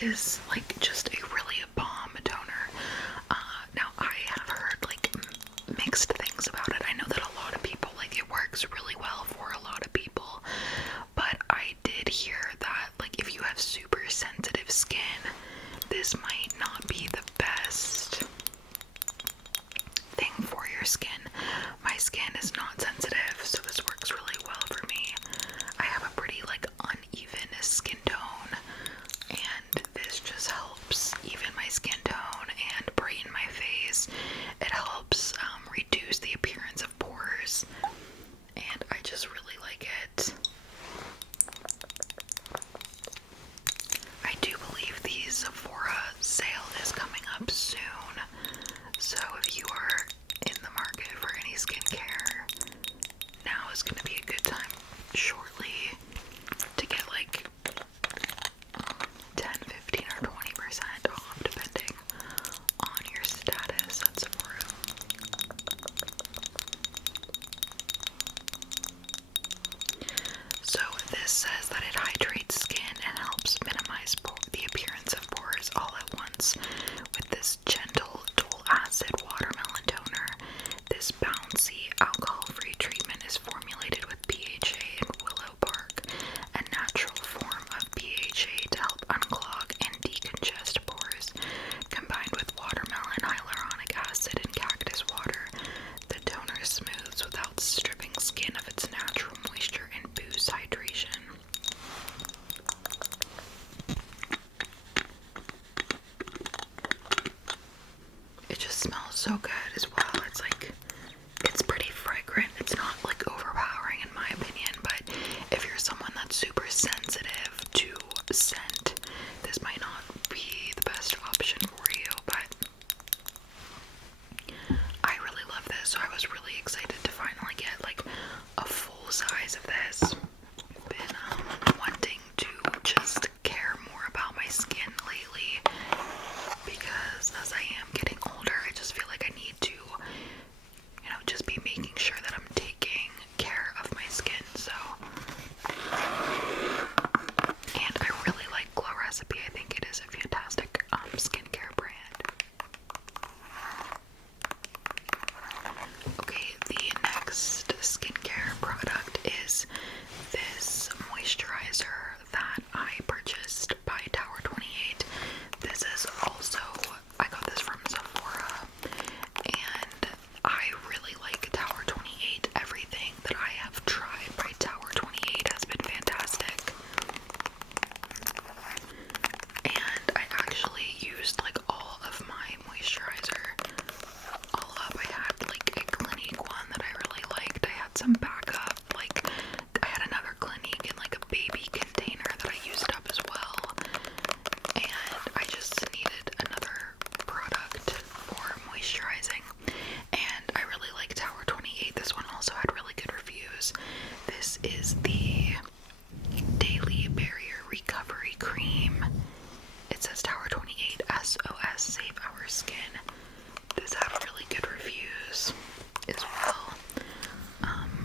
is like just a really bomb toner. Now I have heard like mixed things about it. I know that a lot of people, like, it works really well for a lot of people, but I did hear that like if you have super sensitive skin, this might not be the best thing for your skin. My skin is not sensitive, so this works really well for me. I have a pretty like uneven skin tone, and this just helps even my skin tone and brighten my face. It helps reduce the appearance of pores, and I just really like it. I do believe the Sephora sale is coming up soon, so if you are in the market for any skincare, now is going to be a good time shortly to get like 10, 15, or 20% off depending on your status at Sephora. So this says that it hydrates skin and helps minimize the appearance of pores all at once with this gentle dual acid watermelon toner. This bouncy alcohol-free treatment is formulated with PHA and willow bark, a natural form of PHA to help unclog and decongest pores. Combined with watermelon, hyaluronic acid, and cactus water, the toner smooths without stripping skin of its natural moisture and boosts hydration. It just smells so good as well. It's like, it's pretty fragrant. It's not like overpowering in my opinion, but if you're someone that's super sensitive to scent, this might not be the best option for you, but I really love this, so I was really excited to finally get like a full size of this. I've been wanting to just care more about my skin lately, because as I am getting older, I just feel like I need to, you know, just be making sure that I'm taking care of my skin. So, and I really like Glow Recipe. I think it is a fantastic skincare brand. Okay, the next skincare product is this moisturizer that I purchased by Tower 28. This is also, I got this from Sephora, and I really like Tower 28. Everything that I have tried by Tower 28 has been fantastic. And I actually used like all of my moisturizer all up. I had like a Clinique one that I really liked. I had some backup, like I had another Clinique in like a baby container that I used up as well. And I just needed another product for moisturizing. And I really like Tower 28. This one also had really good reviews. This is the Daily Barrier Recovery Cream. It says Tower 28 SOS Save Our Skin. This had really good reviews as well.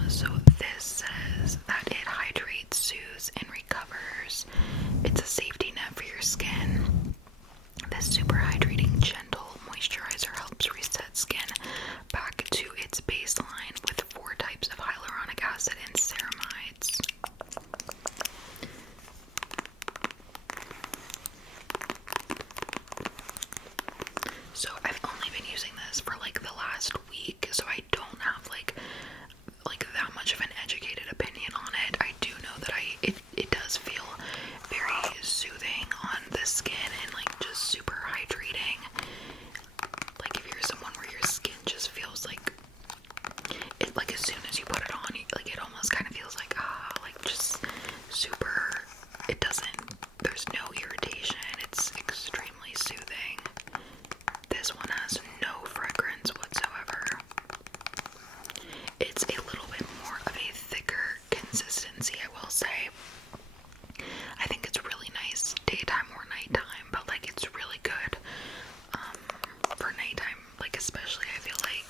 So this says that it hydrates, soothes, and recovers. It's a safety net for your skin. This super hydrating, gentle moisturizer helps reset skin back to its baseline with 4 types of hyaluronic acid and ceramides. So I've only been using this for like the last week, so I don't have like that much of an educated opinion on it. I do know that it does feel very soothing on the skin and like just super hydrating. Like if you're someone where your skin just feels like it, like as soon as you put it on, like it almost kind of feels like like just super. It doesn't. There's no irritation. It's extremely soothing. This one has no fragrance whatsoever. It's a little bit more of a thicker consistency, I will say. I think it's really nice daytime or nighttime, but like it's really good for nighttime, like especially I feel like.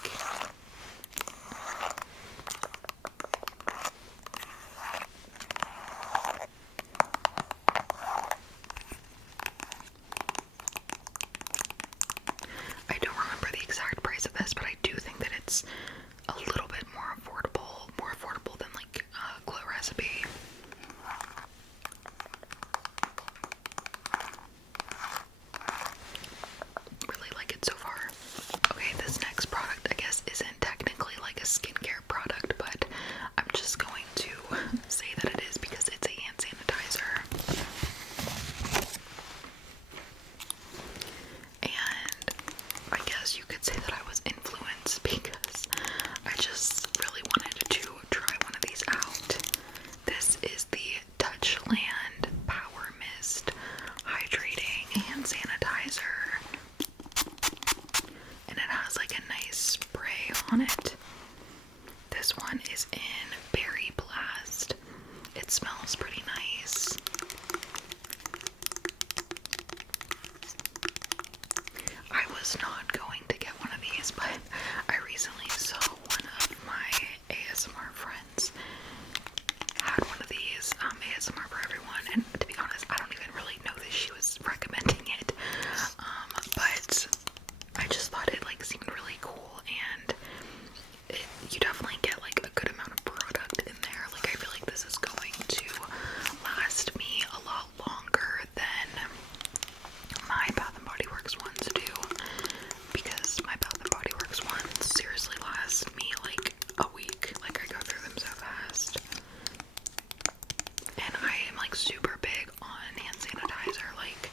like super big on hand sanitizer. Like,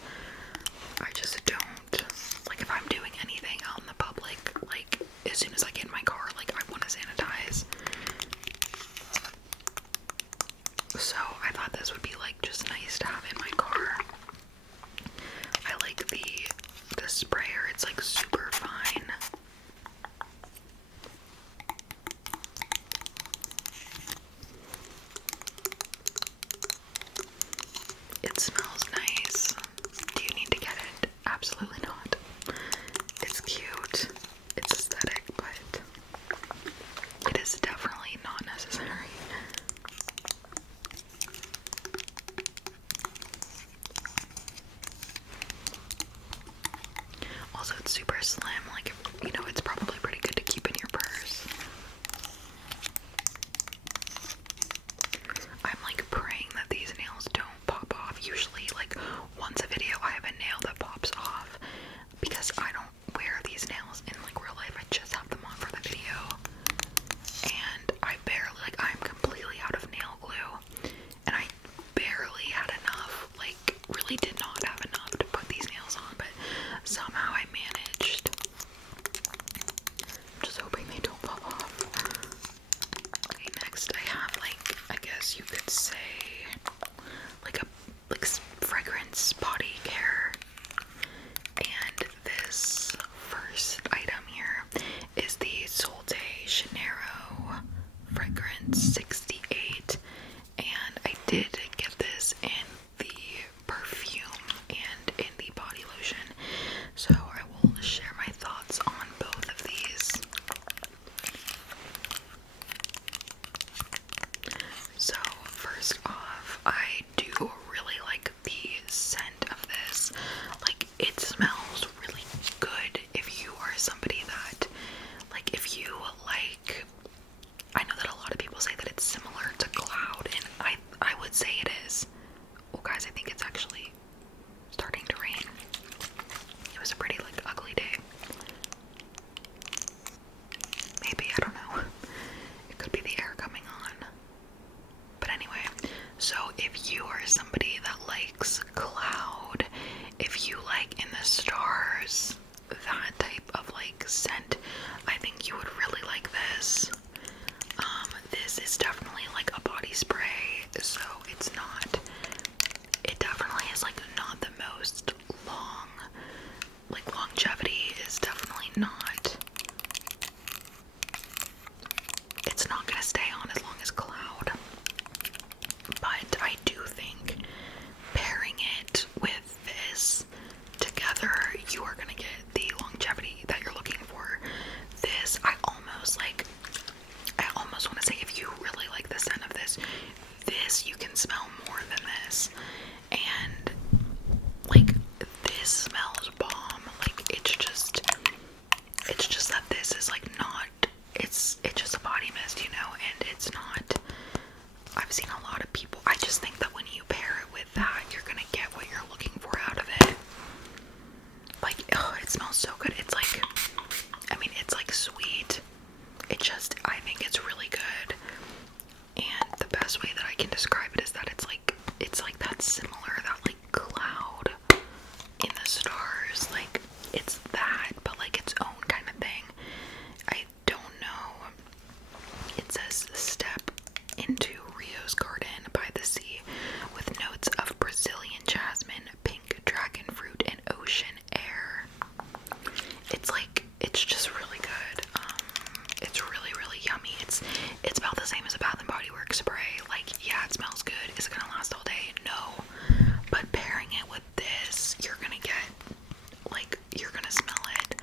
I just don't, like, if I'm doing anything out in the public, like, as soon as I get in my car, like, I want to sanitize. So I thought this would be like just nice to have in my car. I like the sprayer. It's like super fine. It smells nice. Do you need to get it? Absolutely not. It's cute. It's aesthetic, but it is definitely not necessary. Also, it's super slim. Like, you know, it's probably pretty good to keep in your purse. I'm like praying that these nails don't pop off. Usually, like, once a video I have a nail that pops off, because I don't wear these nails in like real life. I just have them on for the video, and I barely, like, I'm completely out of nail glue, and I barely had enough, like, really did not have enough to put these nails on, but somehow I managed. I'm just hoping they don't pop off. Okay, next I have, like, I guess you could say, like a fragrance body care. And this first item here is the Janeiro fragrance 68, and I did get this in the perfume and in the body lotion, so I will share my thoughts on both of these. So first off, I do really like the scent of this. Like, it smells really good if you are somebody that, like, if you like, I know that a lot of people say that it's similar to Cloud, and I would say it is. Well, guys, I think it's actually starting to rain. It was a pretty, like, ugly day. Maybe, I don't know. It could be the air coming on. But anyway, so if you are somebody that likes Cloud, if you like In the Stars, that type of, like, scent, I think you would really like this. This is definitely like a body spray, so it's not, it definitely is like not the most long, like, longevity is definitely not, it's not gonna stay on as long as Cloud, but I do think pairing it with this together, you are gonna get the longevity that you're looking for. This, I almost want to say, if you really like the scent of this you can smell more than this, and like, this smells bomb. Like, it's just that this is like not, it's just a body mist, you know, and it's not, I've seen a lot of people, I just think that when you pair it with that, you're gonna get what you're looking for out of it. Like, oh, it smells so good. It's like, I mean, it's like sweet. It just, I think it's really good. And the best way that I can describe it is that it's like that similar, that like Cloud in the Stars. Like, it's that, but like its own kind of thing. I don't know. It says step into Rio's garden by the sea with notes of Brazilian jasmine, pink dragon fruit, and ocean air. It's like, it's just really good. It's really, really yummy. It's about the same as a Bath and Body Works spray. Like, yeah, it smells good. Is it gonna last all day? No. But pairing it with this, you're gonna get, like, you're gonna smell it.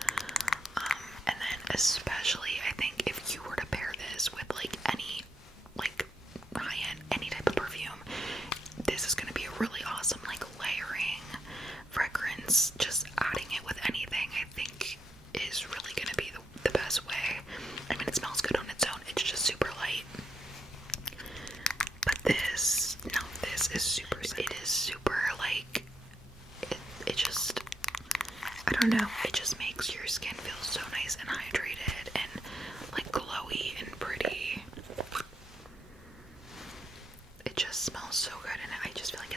And then especially, I think if you were to pair this with like any, like, high-end, any type of perfume, this is gonna be a really awesome, like, layering fragrance. Just adding it with anything, I think, is really gonna be the best way. I mean, it smells good on its own. It's just super light. But this, no, this is super, it is super, like, it just, I don't know, it just makes your skin feel so nice and hydrated and, like, glowy and pretty. It just smells so good, and I just feel like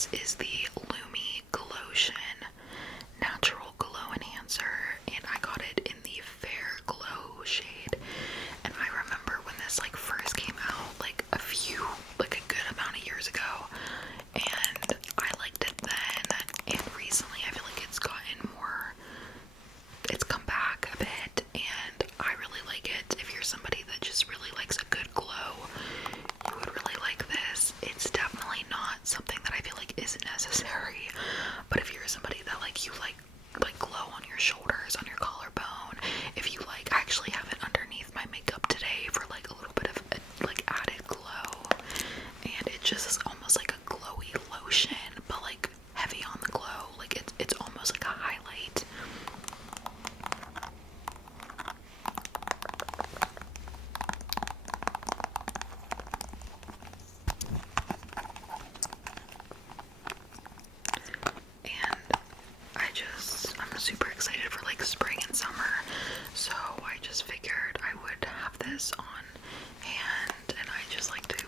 this is the Lumi Glotion Natural Glow Enhancer, and I got it in the Fair Glow shade. And I remember when this like first came out, like a good amount of years ago, and I liked it then. And recently, I feel like it's come back a bit, and I really like it. If you're somebody that just really likes a good glow, you would really like this. It's definitely not something that I feel like is necessary, but if you're somebody that you like glow on your shoulders, on your collarbone, if you like, I actually have it underneath my makeup today for like a little bit of added glow, and it just is almost like a glowy lotion, but like heavy on the glow. Like it's almost like a highlight. I'm super excited for like spring and summer, so I just figured I would have this on hand, and I just like to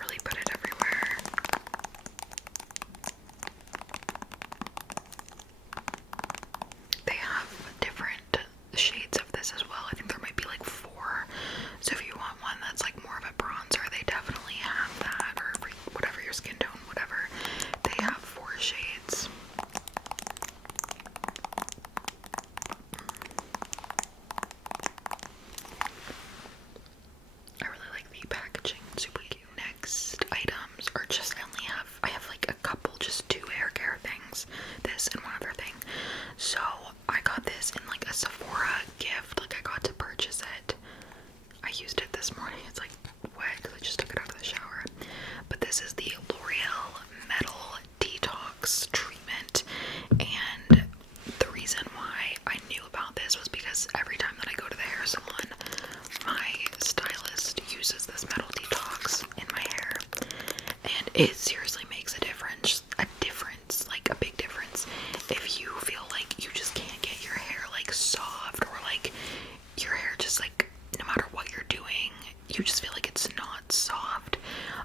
really put it everywhere. They have different shades of this as well. I think there might be like 4, so if you want one that's like more of a bronzer, they definitely have that, or for whatever your skin tone, whatever, they have 4 shades. I really like the packaging, it's super cute. Next items are just, I have like a couple, just 2 hair care things, this and one other thing. So I got this in like a Sephora gift, like I got to purchase it. I used it this morning, it's like wet because I just took it out of the shower. But this is the L'Oreal Metal Detox treatment, and the reason why I knew about this was because every time that I go to the hair salon, my stylist uses this metal detox in my hair, and it seriously makes a difference, like a big difference. If you feel like you just can't get your hair like soft, or like your hair just like, no matter what you're doing, you just feel like it's not soft,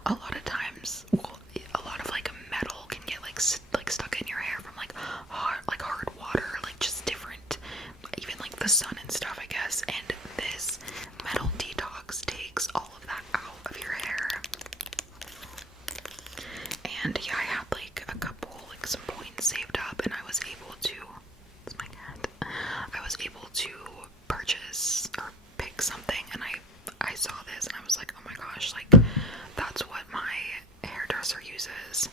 a lot of times, a lot of like metal can get like stuck in your hair from like hard water, like just different, even like the sun and stuff, I guess. And this metal detox takes all of that out of your hair. And yeah, I had like a couple, like some points saved up, and I was able to, it's my cat, I was able to purchase or pick something, and I saw this and I was like, oh my gosh, like that's what my hairdresser uses.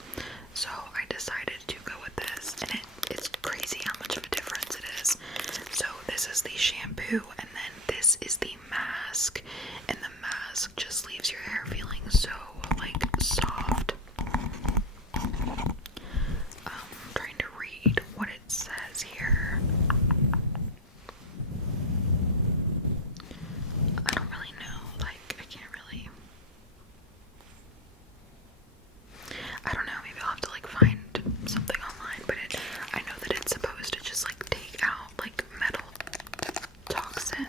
So I decided to go with this, and it's crazy how much of a difference it is. So this is the shampoo, and then this is the mask, and the mask just leaves your hair feeling so like soft. I'm trying to read what it says here. I don't really know, like I can't really, I don't know, maybe I'll have to like find something online, but I know that it's supposed to just like take out like metal toxin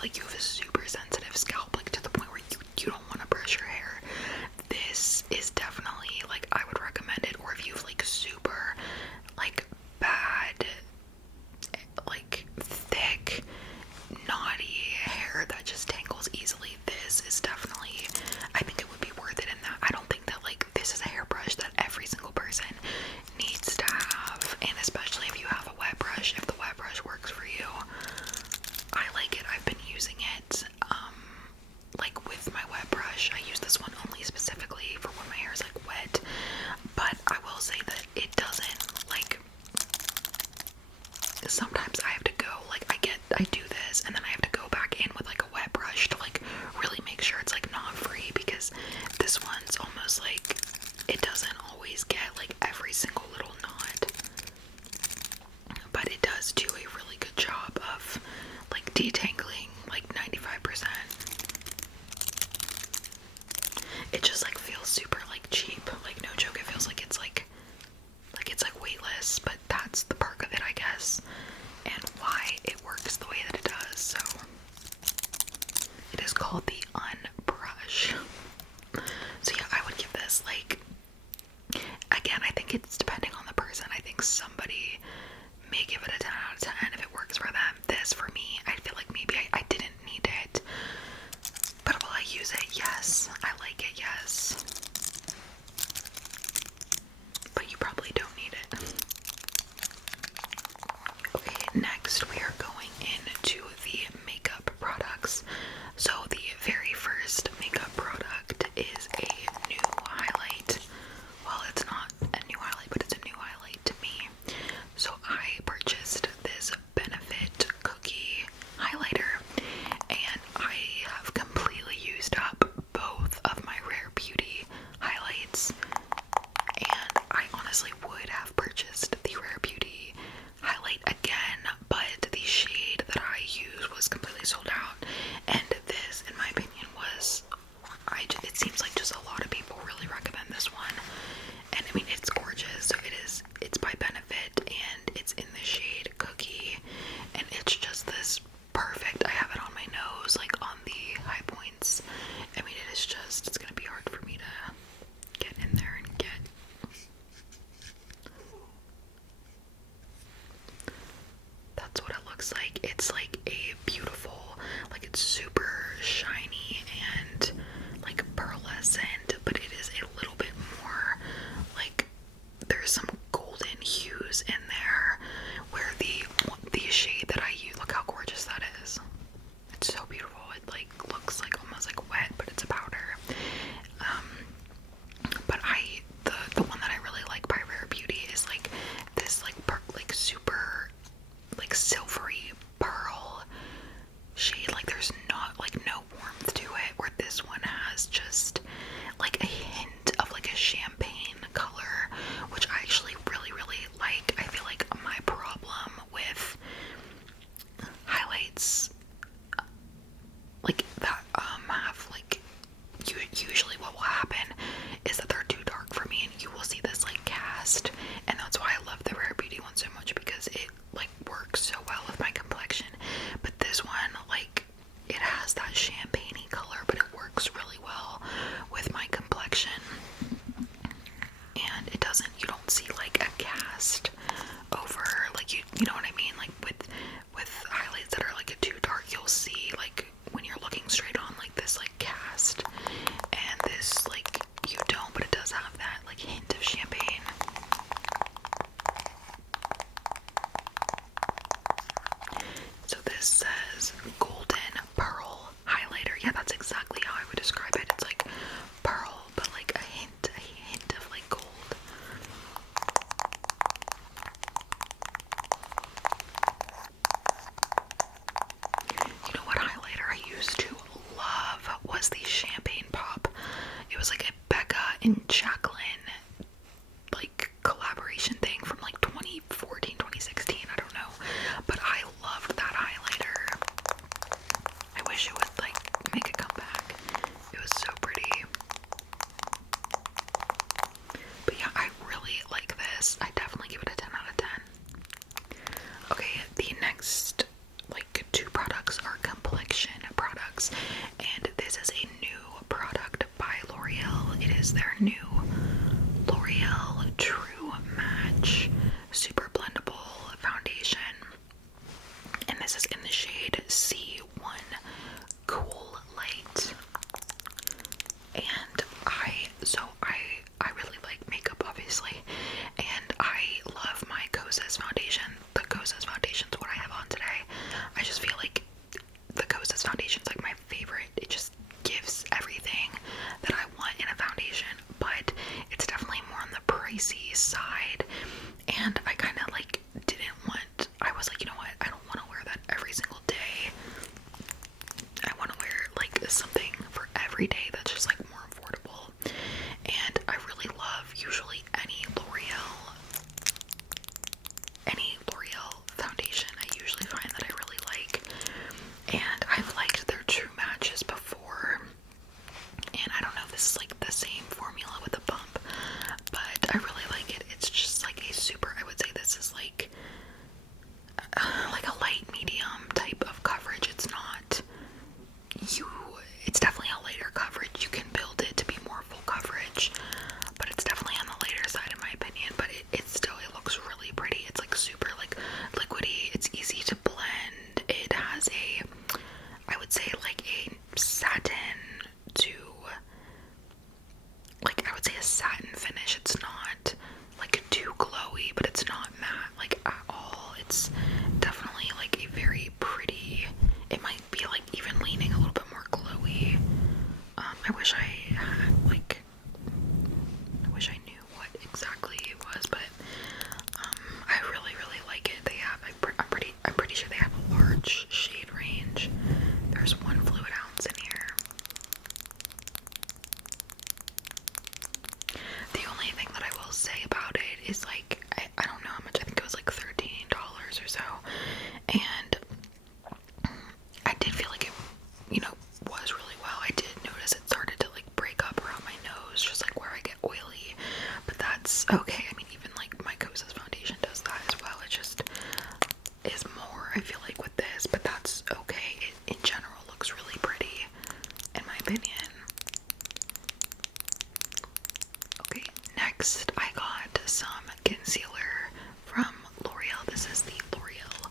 feel like you have a super sensitive scalp, like to the point where you don't want to brush your hair, this is definitely, like, I would recommend it. Or if you have like super like bad, like thick, knotty hair that just tangles easily, this is definitely, I think it would be worth it in that. I don't think that like this is a hairbrush that every single person needs to have, and especially if you have a wet brush, if the wet brush works for you, I like it. I've been using it like with my wet brush. I use this one only specifically for when my hair is like wet, but I will say that it doesn't, like, sometimes I have to go, like, I do this and then I have to go back in with like a wet brush to like really make sure it's like knot free, because this one's almost like it doesn't always get like every single little knot, but it does do a really good job of like detangling like 95%. It just like feels super like cheap, like no joke. It feels like it's like it's like weightless, but that's the perk of it, I guess, and why it works the way that it does. So it is called the Unbrush. So yeah, I would give this, like, again, I think it's depending on the person. I think somebody may give it a 10 out of 10 if it works for them. This, for me, I feel like maybe I didn't need it, but will I use it? Yes. I like it, yes. But you probably don't need it. Okay, next we are going into the makeup products. So the very first makeup product is a new highlight. Well, it's not a new highlight, but it's a new highlight to me. So I purchased this Benefit Cookie highlighter, and I have completely used up both of my Rare Beauty highlights, and I honestly would have purchased the Rare Beauty highlight again, but the shade that I used was completely sold out, and this, in my opinion, was, it seems like just a lot of people really recommend this one, and I mean, it's gorgeous. So it's by Benefit, and it's in the shade Cookie, and it's just this perfect, I have it on my nose, like on the high points. I mean, it is just, it's gonna be hard for me to get in there and get. That's what it looks like. It's like a beautiful, like, it's super shiny and like pearlescent, but it is a little bit more like, there's some golden hues in there, where the shade that I use, look how gorgeous that is. It's so beautiful. It like looks like almost like wet, but it's a powder. But the one that I really like by Rare Beauty is like this like super like silvery pearl shade. Like there's not like no warmth to it, where this one has just like a hint of like a champagne color, which I actually really like. I feel like my problem with highlights like that have like, usually what will happen is that they're too dark for me, and you will see this like cast, and that's why I love the Rare Beauty one so much, because it like works so well with my complexion. But this one, like, it has that champagne-y color, but it works really well with my complexion, and it doesn't, you don't see like a cast over, like, you know what I mean, like with highlights that are like too dark, you'll see like when you're looking straight on like this like cast, and this like you don't, but it does have that like hint of champagne. So this says Golden Pearl Highlighter. Yeah, that's exactly how I would describe it. It's like pearl, but like a hint of like gold. You know what highlighter I used to love was the Champagne Pop. It was like a Becca and Jacqueline like collaboration thing from like 2014, 2016, I don't know. But I loved that highlighter. I wish it would like make a comeback. It was so pretty. But yeah, I really like this. I definitely give it a 10 out of 10. Okay, the next like two products are complexion every day that's just like more affordable. And I really love usually any L'Oreal foundation. I usually find that I really like, and I've liked their True Matches before, and I don't know if this is like the same formula with a bump, but I really like it. It's just like a super, I would say this is like a light medium type of coverage. It's definitely a lighter coverage. You can build it to be more full coverage, but it's definitely on the lighter side in my opinion, but it looks really pretty. It's like super like liquidy. It's easy to blend. It has I would say like a satin to, like, I would say a satin finish. It's not like too glowy, but it's not matte like at all. It's definitely like a very pretty, it might be like even leaning a little bit more glowy. I wish I had like, I wish I knew what exactly it was, but I really like it. They have, I'm pretty sure they have a large shade range. There's 1 fluid ounce in here. The only thing that I will say about it is like, I don't know how much, I think it was like $13 or so, and I did feel like it, was really well. I did notice it started to like break up around my nose, just like where I get oily, but that's okay. I mean, even like my Kosas foundation does that as well. It just is more, I feel like, with this, but that's okay. It in general looks really pretty, in my opinion. Okay, next I got some concealer from L'Oreal. This is the L'Oreal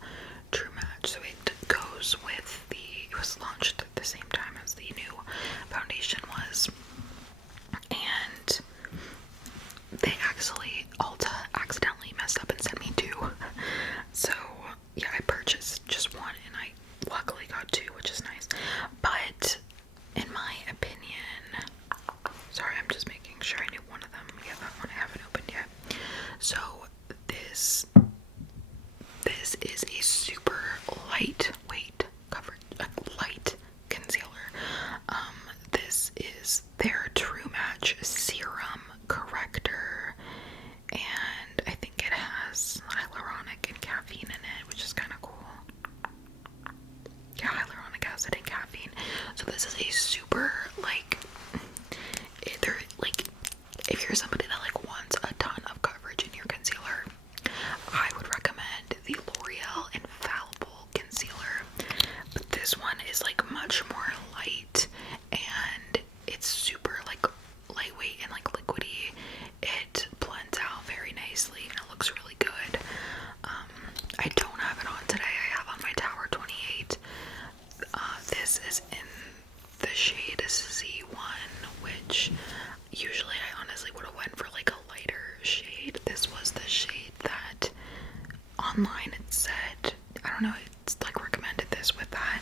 True Match. So it goes with it was launched at the same time as the new foundation was. And they Ulta accidentally messed up and sent me 2. So yeah, I purchased just 1 and I luckily got 2, which is nice. But in my opinion, sorry, I'm just making sure I knew one of them. Yeah, that one I haven't opened yet. So this is a super lightweight coverage, light concealer. This is their True Match Serum Corrector, and I think it has hyaluronic and caffeine in it, which is kind of cool. Yeah, hyaluronic acid and caffeine. So this is a super if you're somebody that like wants a ton of coverage in your concealer, I would recommend the L'Oreal Infallible Concealer. But this one is like much more light, and it's super like lightweight and like liquidy. It blends out very nicely and it looks really good. I don't have it on today. I have on my Tower 28. This is in the shade Z1, which usually I honestly would have went for like a lighter shade. This was the shade that online it said, I don't know, it's like recommended this with that,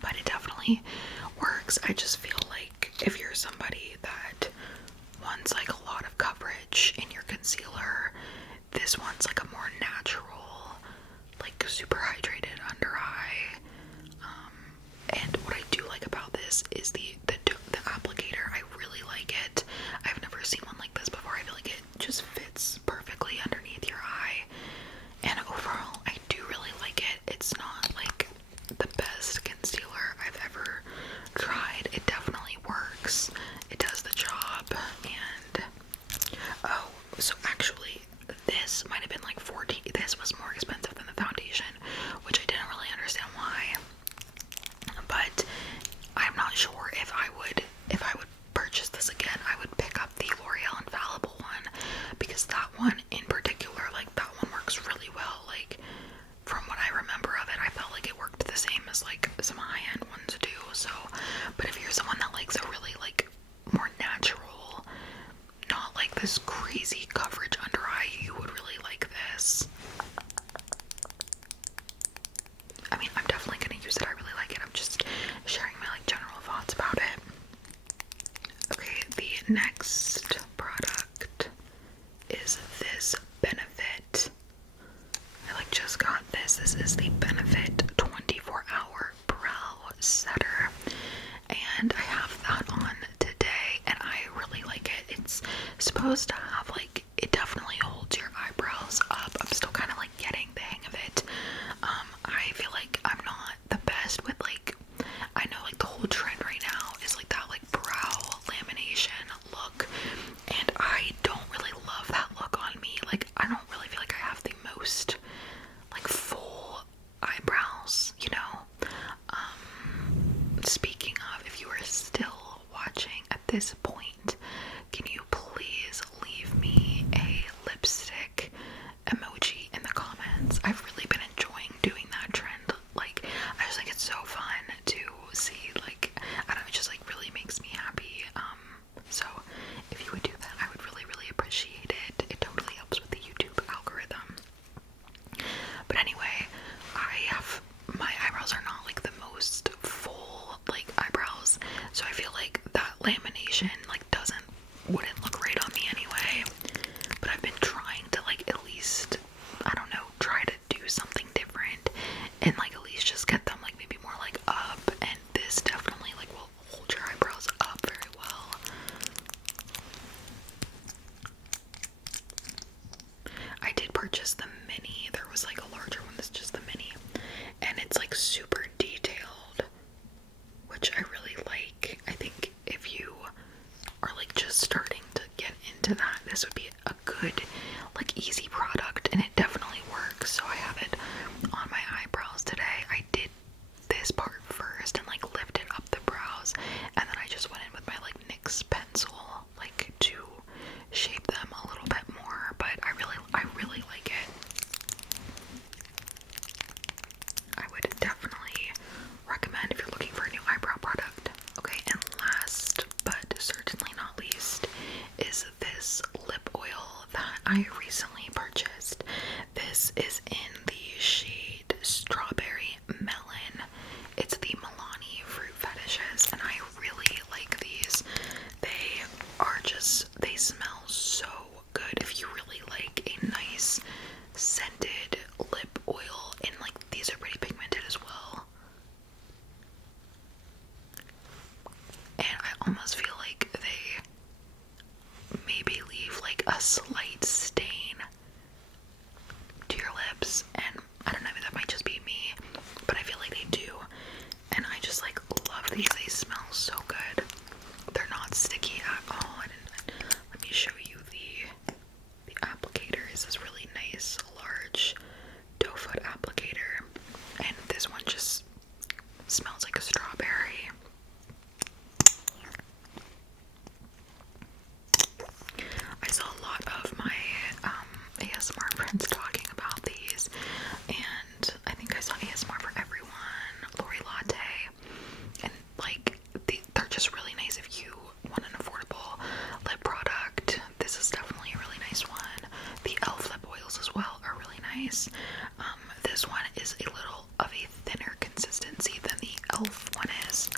but it definitely works. I just feel like if you're somebody that wants like a lot of coverage in your concealer, this one's like a more natural, like super hydrated under eye. And what I do like about this is the applicator. I really like it. I've never seen one like this before. I feel like it just fits perfectly underneath your eye. And overall, I do really like it. It's not like the best concealer I've ever tried. It definitely works. It does the job. And oh, so actually this might have been like 14. This was more expensive than the foundation, which supposed to have like, it definitely holds your eyebrows up. I'm still kind of like getting the hang of it. I feel like I'm not the best with like, I know like the whole trend right now is like that like brow lamination look, and I don't really love that look on me. Like, I don't really feel like I have the most like full eyebrows, you know. Speaking of, if you are still watching at this point, can you please leave me a lipstick emoji in the comments? I've really been enjoying doing that trend. Like, I just think it's so fun to see, like, I don't know, it just like really makes me happy. So if you would do that, I would really, really appreciate it. It totally helps with the YouTube algorithm. But anyway, my eyebrows are not like the most full like eyebrows, so I feel like that lamination like wouldn't look great on me anyway. But I've been trying to like at least, I don't know, try to do something different and like at least just get them like maybe more like up, and this definitely like will hold your eyebrows up very well. I did purchase the mini. There was like a larger one, that's just the mini, and it's like super detailed, which I really like. I think if you are like just starting to get into that, this would be a good like easy product, and it definitely works. So I have it on my eyebrows today. I did this part first and like lifted up the brows, and then I just went in with my like NYX pencil like to shape them a little bit more. But I really like it. I would definitely recommend if you're looking for a new eyebrow product. Okay, and last but certainly not least is this lip oil that I recently purchased. This is in the shade Strawberry Melon. It's the Milani Fruit Fetishes, and I really like these. They smell so good. If you really like a nice scented lip oil, and like these are pretty pigmented as well, and I almost feel like they maybe leave like a slight stain to your lips, and I don't know, that might just be me, but I feel like they do, and I just like love these. They smell so good. They're not sticky at all. Let me show you the applicator. Is this really nice large doe foot applicator, and this one just smells like a strawberry. I saw a lot of my ASMR friends talking about these, and I think I saw ASMR for Everyone, Lori Latte, and like they're just really nice if you want an affordable lip product. This is definitely a really nice one. The e.l.f. lip oils as well are really nice. This one is a little of a thinner consistency than the e.l.f. one is.